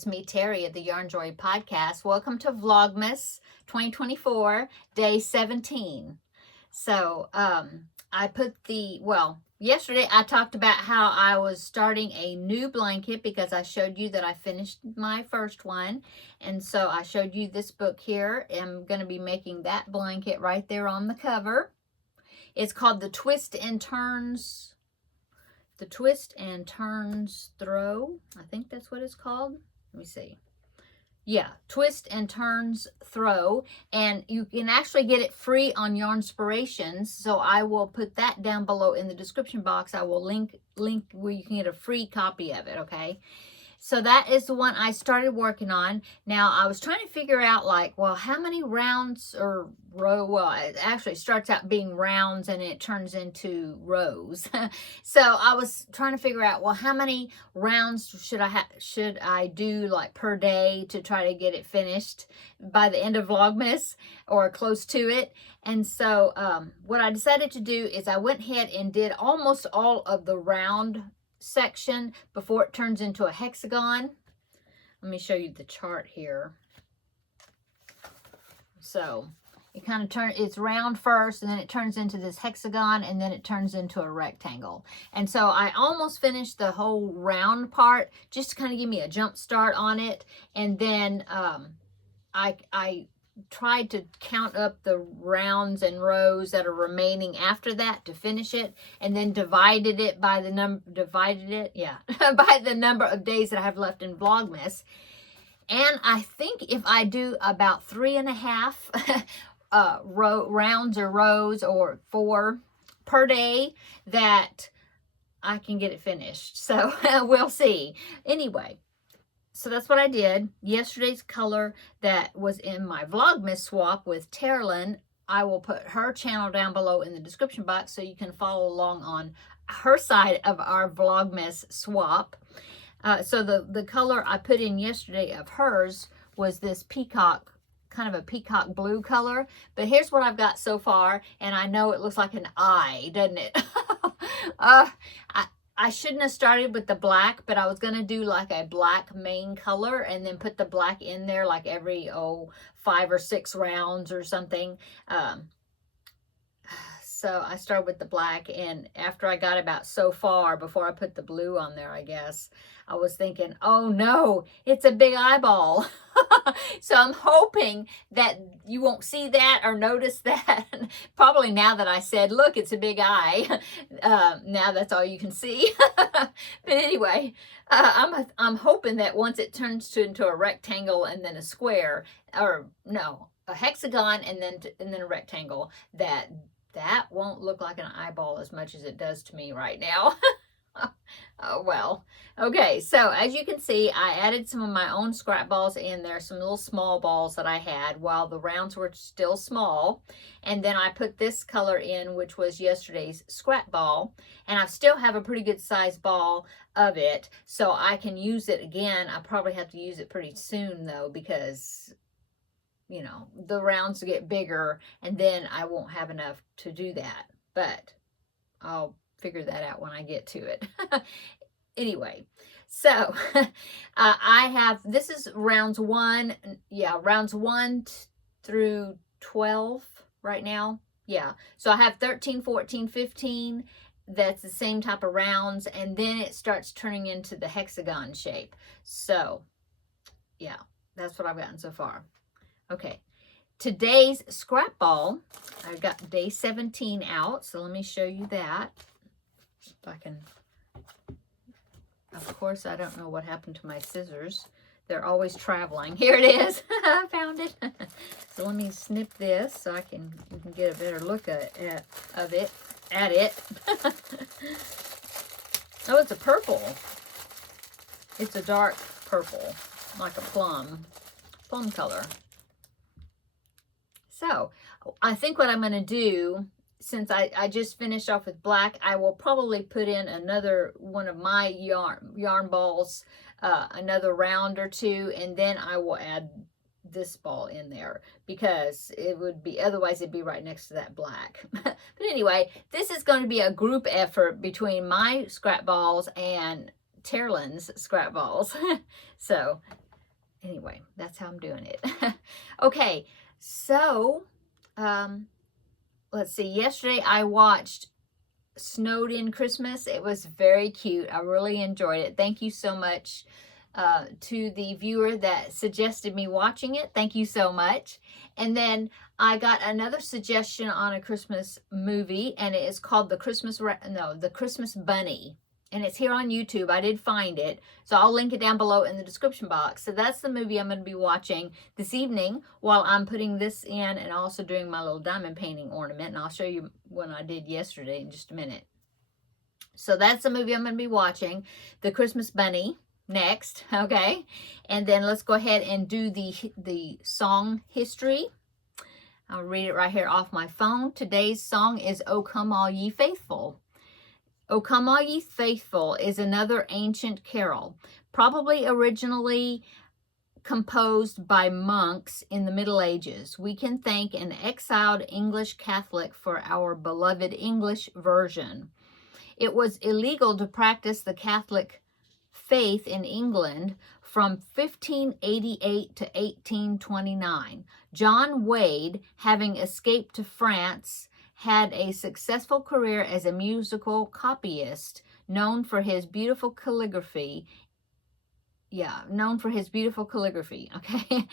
it's me, Terry, of the Yarn Joy Podcast. Welcome to Vlogmas 2024, day 17. So, yesterday I talked about how I was starting a new blanket because I showed you that I finished my first one. And so I showed you this book here. I'm going to be making that blanket right there on the cover. It's called The Twist and Turns Throw. I think that's what it's called. Let me see. Yeah, Twist and Turns Throw. And you can actually get it free on Yarnspirations. So I will put that down below in the description box. I will link where you can get a free copy of it, okay? So that is the one I started working on. Now, I was trying to figure out, like, well, how many rounds or row? Well, it actually starts out being rounds and it turns into rows. So I was trying to figure out, well, how many rounds should I do, like, per day to try to get it finished by the end of Vlogmas or close to it. And so what I decided to do is I went ahead and did almost all of the round section before it turns into a hexagon. Let me show you the chart here. So it kind of it's round first, and then it turns into this hexagon, and then it turns into a rectangle. And so I almost finished the whole round part just to kind of give me a jump start on it. And then I tried to count up the rounds and rows that are remaining after that to finish it, and then divided it by the number by the number of days that I have left in Vlogmas. And I think if I do about 3.5 rounds or rows, or 4 per day, that I can get it finished. So we'll see. Anyway, so that's what I did. Yesterday's color that was in my Vlogmas swap with Terri, I will put her channel down below in the description box so you can follow along on her side of our Vlogmas swap. So the color I put in yesterday of hers was this peacock, kind of a peacock blue color. But here's what I've got so far, and I know it looks like an eye, doesn't it? I shouldn't have started with the black, but I was going to do like a black main color and then put the black in there like every 5 or 6 rounds or something. So I started with the black, and after I got about so far before I put the blue on there, I guess, I was thinking, oh no, it's a big eyeball. So I'm hoping that you won't see that or notice that. Probably now that I said, look, it's a big eye. Now that's all you can see. But anyway, I'm hoping that once it turns into a rectangle and then a square, or no, a hexagon and then a rectangle, that won't look like an eyeball as much as it does to me right now. Oh, well. Okay, so as you can see, I added some of my own scrap balls in there, some little small balls that I had while the rounds were still small. And then I put this color in, which was yesterday's scrap ball. And I still have a pretty good size ball of it, so I can use it again. I probably have to use it pretty soon, though, because, you know, the rounds get bigger, and then I won't have enough to do that. But I'll figure that out when I get to it. Anyway, so this is rounds 1 through 12 right now. Yeah, so I have 13, 14, 15. That's the same type of rounds, and then it starts turning into the hexagon shape. So yeah, that's what I've gotten so far. Okay, today's scrap ball, I've got day 17 out, so let me show you that. If I can, of course, I don't know what happened to my scissors. They're always traveling. Here it is. I found it. So let me snip this so you can get a better look at it. Oh, it's a purple. It's a dark purple, like a plum color. So I think what I'm going to do, since I just finished off with black, I will probably put in another one of my yarn balls, another round or 2, and then I will add this ball in there, because it would be, otherwise it'd be right next to that black. But anyway, this is going to be a group effort between my scrap balls and Terri's scrap balls. So anyway, that's how I'm doing it. Okay, so let's see. Yesterday I watched Snowed In Christmas. It was very cute. I really enjoyed it. Thank you so much to the viewer that suggested me watching it. Thank you so much. And then I got another suggestion on a Christmas movie, and it is called The Christmas Bunny. And it's here on YouTube. I did find it. So I'll link it down below in the description box. So that's the movie I'm going to be watching this evening while I'm putting this in and also doing my little diamond painting ornament. And I'll show you what I did yesterday in just a minute. So that's the movie I'm going to be watching. The Christmas Bunny next. Okay. And then let's go ahead and do the song history. I'll read it right here off my phone. Today's song is "O Come All Ye Faithful." "O Come All Ye Faithful" is another ancient carol, probably originally composed by monks in the Middle Ages. We can thank an exiled English Catholic for our beloved English version. It was illegal to practice the Catholic faith in England from 1588 to 1829. John Wade, having escaped to France, had a successful career as a musical copyist, known for his beautiful calligraphy. Okay.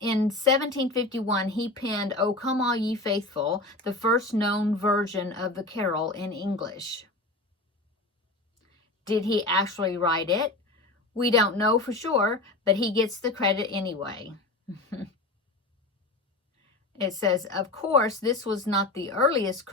In 1751, he penned "O Come All Ye Faithful," the first known version of the carol in English. Did he actually write it? We don't know for sure, but he gets the credit anyway. It says, of course, this was not the earliest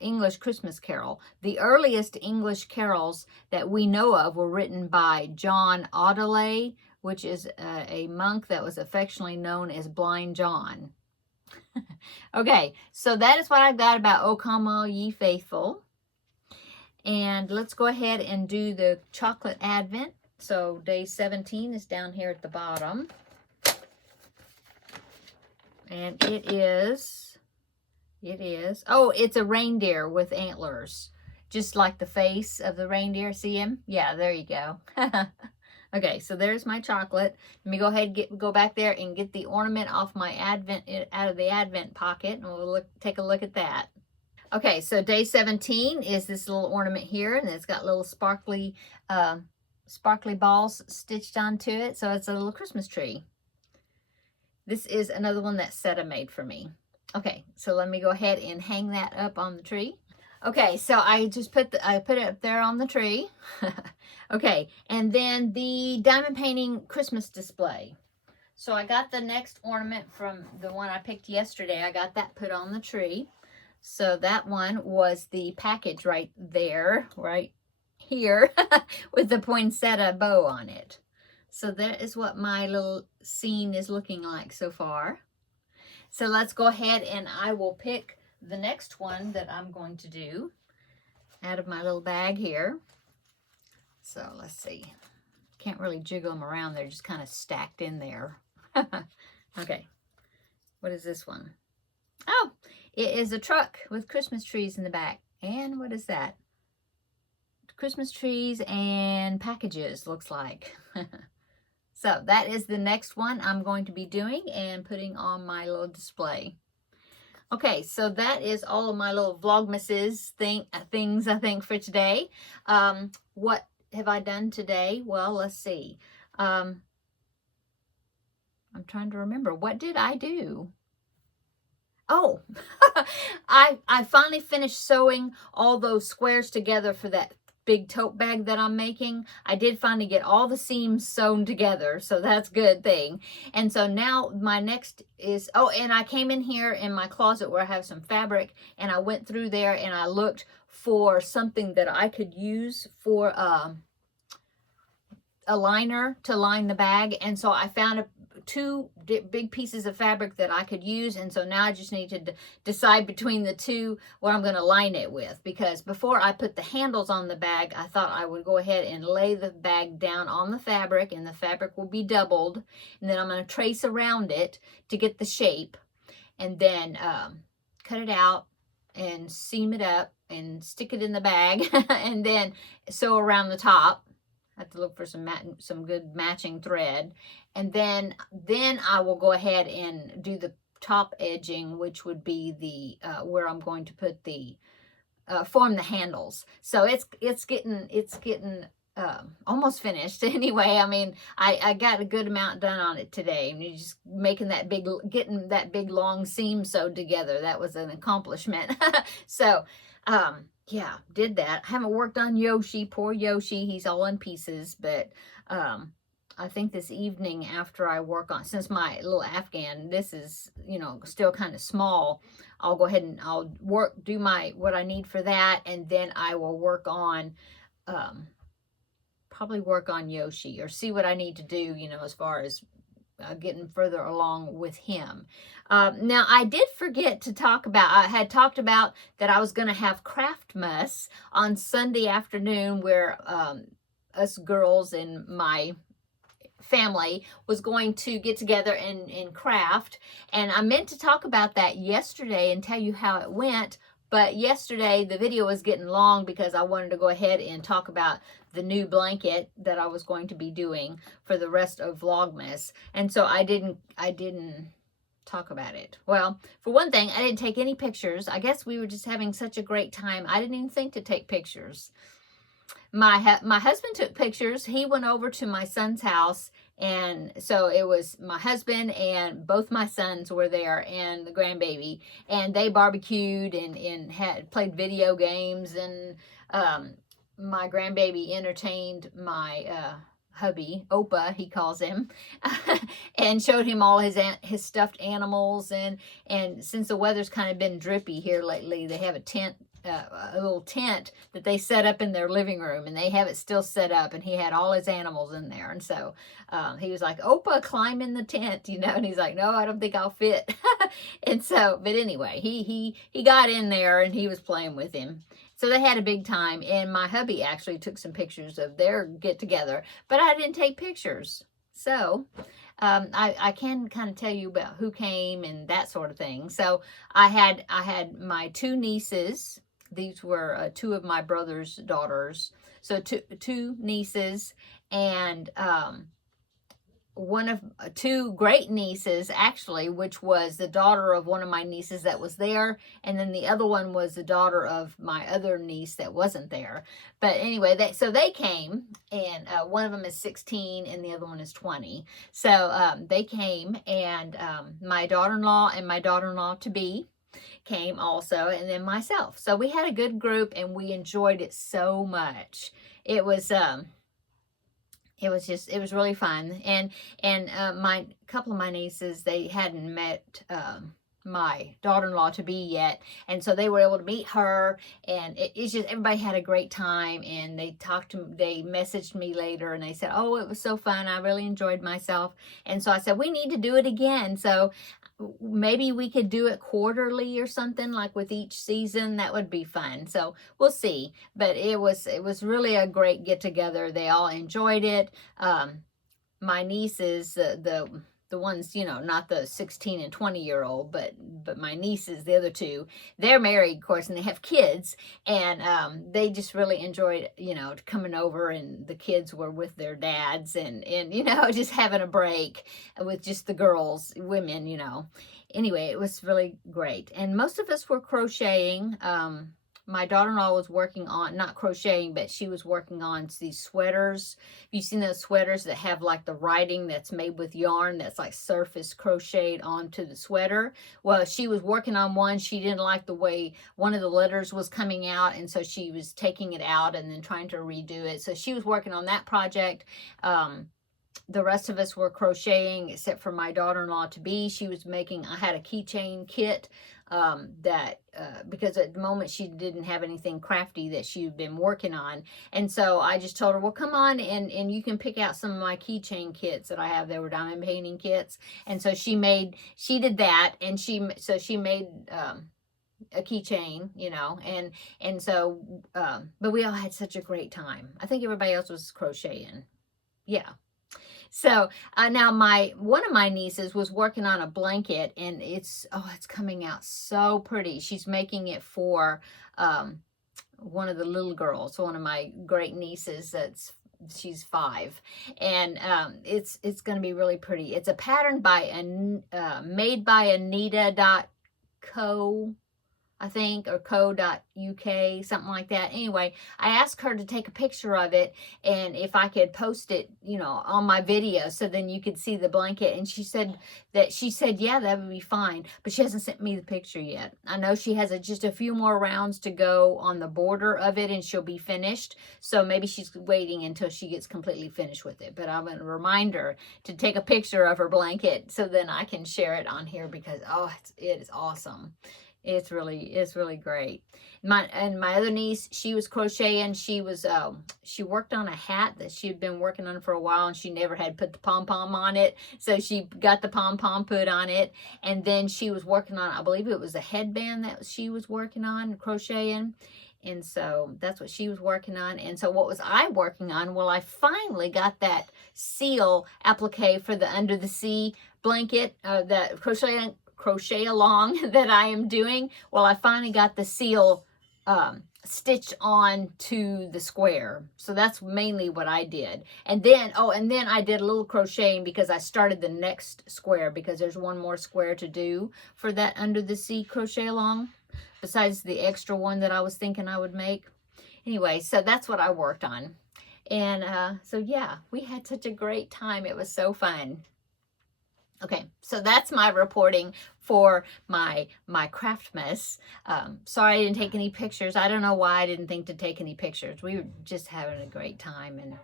English Christmas carol. The earliest English carols that we know of were written by John Audeley, which is a monk that was affectionately known as Blind John. Okay, so that is what I've got about "O Come All Ye Faithful." And let's go ahead and do the chocolate advent. So day 17 is down here at the bottom. And it's a reindeer with antlers. Just like the face of the reindeer. See him? Yeah, there you go. Okay, so there's my chocolate. Let me go ahead and go back there and get the ornament off my out of the advent pocket, and we'll take a look at that. Okay, so day 17 is this little ornament here, and it's got little sparkly balls stitched onto it. So it's a little Christmas tree. This is another one that Seta made for me. Okay, so let me go ahead and hang that up on the tree. Okay, so I just put it up there on the tree. Okay, and then the diamond painting Christmas display. So I got the next ornament from the one I picked yesterday. I got that put on the tree. So that one was the package right there, right here, with the poinsettia bow on it. So that is what my little scene is looking like so far. So let's go ahead and I will pick the next one that I'm going to do out of my little bag here. So let's see. Can't really jiggle them around. They're just kind of stacked in there. Okay. What is this one? Oh, it is a truck with Christmas trees in the back. And what is that? Christmas trees and packages, looks like. So that is the next one I'm going to be doing and putting on my little display. Okay, so that is all of my little Vlogmases things, I think, for today. What have I done today? Well, let's see. I'm trying to remember. What did I do? Oh, I finally finished sewing all those squares together for that big tote bag that I'm making. I did finally get all the seams sewn together, so that's a good thing. And so now my next is, oh, and I came in here in my closet where I have some fabric, and I went through there and I looked for something that I could use for a liner to line the bag. And so I found two big pieces of fabric that I could use, and so now I just need to decide between the two what I'm going to line it with, because before I put the handles on the bag, I thought I would go ahead and lay the bag down on the fabric, and the fabric will be doubled, and then I'm going to trace around it to get the shape, and then cut it out and seam it up and stick it in the bag and then sew around the top. have to look for some good matching thread. And then I will go ahead and do the top edging, which would be the where I'm going to put the form the handles. So it's getting almost finished anyway. I mean, I got a good amount done on it today, and you're just making getting that big long seam sewed together. That was an accomplishment. So yeah, did that. I haven't worked on Yoshi. Poor Yoshi, he's all in pieces. But I think this evening, after I work on, since my little Afghan, this is, you know, still kind of small, I'll go ahead and I'll do what I need for that, and then I will work on probably work on Yoshi, or see what I need to do, you know, as far as getting further along with him. Now, I did forget to talk about, I had talked about that I was going to have Craftmas on Sunday afternoon, where us girls in my family was going to get together and craft. And I meant to talk about that yesterday and tell you how it went. But yesterday the video was getting long because I wanted to go ahead and talk about the new blanket that I was going to be doing for the rest of Vlogmas. And so I didn't talk about it. Well, for one thing, I didn't take any pictures. I guess we were just having such a great time. I didn't even think to take pictures. My husband took pictures. He went over to my son's house, and so it was my husband and both my sons were there, and the grandbaby, and they barbecued and had played video games, and my grandbaby entertained my hubby, Opa, he calls him, and showed him all his stuffed animals. And since the weather's kind of been drippy here lately, they have a little tent that they set up in their living room, and they have it still set up, and he had all his animals in there. And so he was like, Opa, climb in the tent, you know, and he's like, no, I don't think I'll fit. And so, but anyway, he got in there, and he was playing with him. So they had a big time, and my hubby actually took some pictures of their get together, but I didn't take pictures. So I can kind of tell you about who came and that sort of thing. So I had my two nieces. These were two of my brother's daughters. So two nieces, and one of two great nieces, actually, which was the daughter of one of my nieces that was there, and then the other one was the daughter of my other niece that wasn't there. But anyway, they came, and one of them is 16 and the other one is 20. So they came, and my daughter-in-law and my daughter-in-law to be came also, and then myself. So we had a good group, and we enjoyed it so much. It was really fun. And my couple of my nieces, they hadn't met my daughter-in-law to be yet, and so they were able to meet her, and it's just, everybody had a great time. And they messaged me later, and they said, oh, it was so fun, I really enjoyed myself. And so I said, we need to do it again. So maybe we could do it quarterly or something, like with each season. That would be fun. So we'll see. But it was really a great get together. They all enjoyed it. My nieces, the ones, you know, not the 16 and 20-year-old, but my nieces, the other two, they're married, of course, and they have kids, and they just really enjoyed, you know, coming over, and the kids were with their dads, and you know, just having a break with just the girls, women, you know. Anyway, it was really great, and most of us were crocheting. My daughter-in-law was working on, not crocheting, but she was working on these sweaters. You've seen those sweaters that have like the writing that's made with yarn that's like surface crocheted onto the sweater. Well, she was working on one. She didn't like the way one of the letters was coming out, and so she was taking it out and then trying to redo it. So she was working on that project. The rest of us were crocheting, except for my daughter-in-law to be. She was making, I had a keychain kit because at the moment she didn't have anything crafty that she'd been working on. And so I just told her, well, come on and you can pick out some of my keychain kits that I have. They were diamond painting kits. And so she did that, and she made a keychain, you know, and so but we all had such a great time. I think everybody else was crocheting. Yeah. So now one of my nieces was working on a blanket, and it's coming out so pretty. She's making it for one of the little girls, one of my great nieces that's she's 5, and it's going to be really pretty. It's a pattern by made by Anita.co, I think, or co.uk, something like that. Anyway, I asked her to take a picture of it and if I could post it, you know, on my video so then you could see the blanket. And she said, yeah, that would be fine. But she hasn't sent me the picture yet. I know she has just a few more rounds to go on the border of it and she'll be finished. So maybe she's waiting until she gets completely finished with it. But I'm going to remind her to take a picture of her blanket so then I can share it on here because, oh, it is awesome. It's really great. My other niece, she was crocheting. She worked on a hat that she had been working on for a while and she never had put the pom-pom on it. So she got the pom-pom put on it. And then she was working on, I believe it was a headband that she was working on, crocheting. And so that's what she was working on. And so what was I working on? Well, I finally got that seal applique for the Under the Sea blanket, that crochet along that I am doing. Well, I finally got the seal stitched on to the square. So that's mainly what I did. And then, I did a little crocheting because I started the next square because there's one more square to do for that Under the Sea crochet along, besides the extra one that I was thinking I would make. Anyway, so that's what I worked on. And so yeah, we had such a great time. It was so fun. Okay, so that's my reporting for my Craftmas. Sorry I didn't take any pictures. I don't know why I didn't think to take any pictures. We were just having a great time and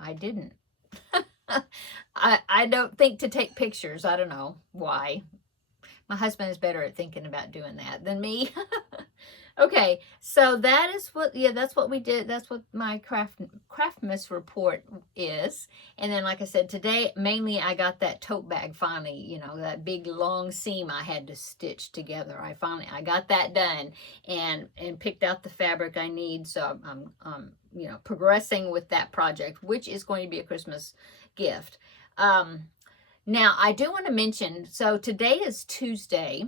I didn't. I don't think to take pictures. I don't know why. My husband is better at thinking about doing that than me. Okay, so that's what we did. That's what my Craftmas report is. And then, like I said, today, mainly I got that tote bag finally, you know, that big long seam I had to stitch together. I got that done and picked out the fabric I need. So I'm you know, progressing with that project, which is going to be a Christmas gift. Now, I do want to mention, so today is Tuesday,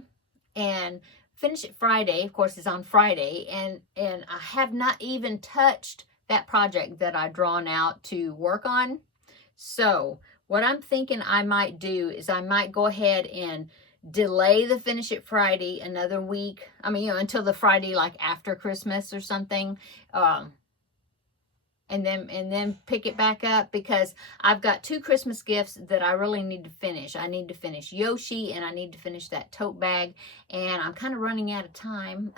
and Finish It Friday, of course, is on Friday, and I have not even touched that project that I drawn out to work on. So what I'm thinking I might do is I might go ahead and delay the Finish It Friday another week. I mean, you know, until the Friday like after Christmas or something. And then pick it back up because I've got 2 Christmas gifts that I really need to finish. I need to finish Yoshi and I need to finish that tote bag, and I'm kind of running out of time.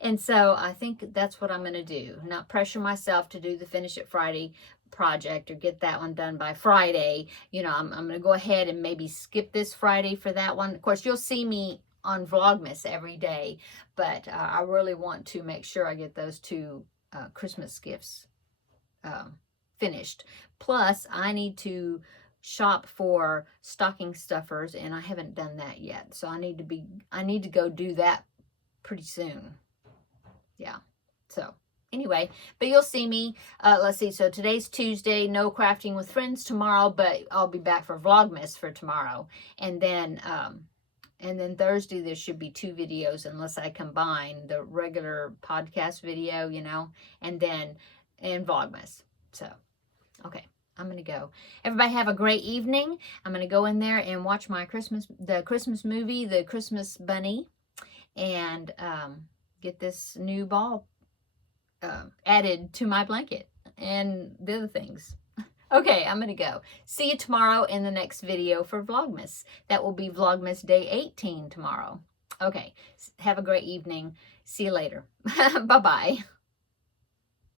And so I think that's what I'm going to do. Not pressure myself to do the Finish It Friday project or get that one done by Friday. You know, I'm going to go ahead and maybe skip this Friday for that one. Of course, you'll see me on Vlogmas every day, but I really want to make sure I get those 2 Christmas gifts finished. Plus, I need to shop for stocking stuffers, and I haven't done that yet. So I need to go do that pretty soon. Yeah. So anyway, but you'll see me. Let's see. So today's Tuesday. No crafting with friends tomorrow, but I'll be back for Vlogmas for tomorrow, and then Thursday there should be 2 videos unless I combine the regular podcast video, you know, and Vlogmas. So, okay, I'm going to go. Everybody have a great evening. I'm going to go in there and watch the Christmas movie, The Christmas Bunny, and get this new ball added to my blanket and the other things. Okay, I'm going to go. See you tomorrow in the next video for Vlogmas. That will be Vlogmas Day 18 tomorrow. Okay, have a great evening. See you later. Bye-bye.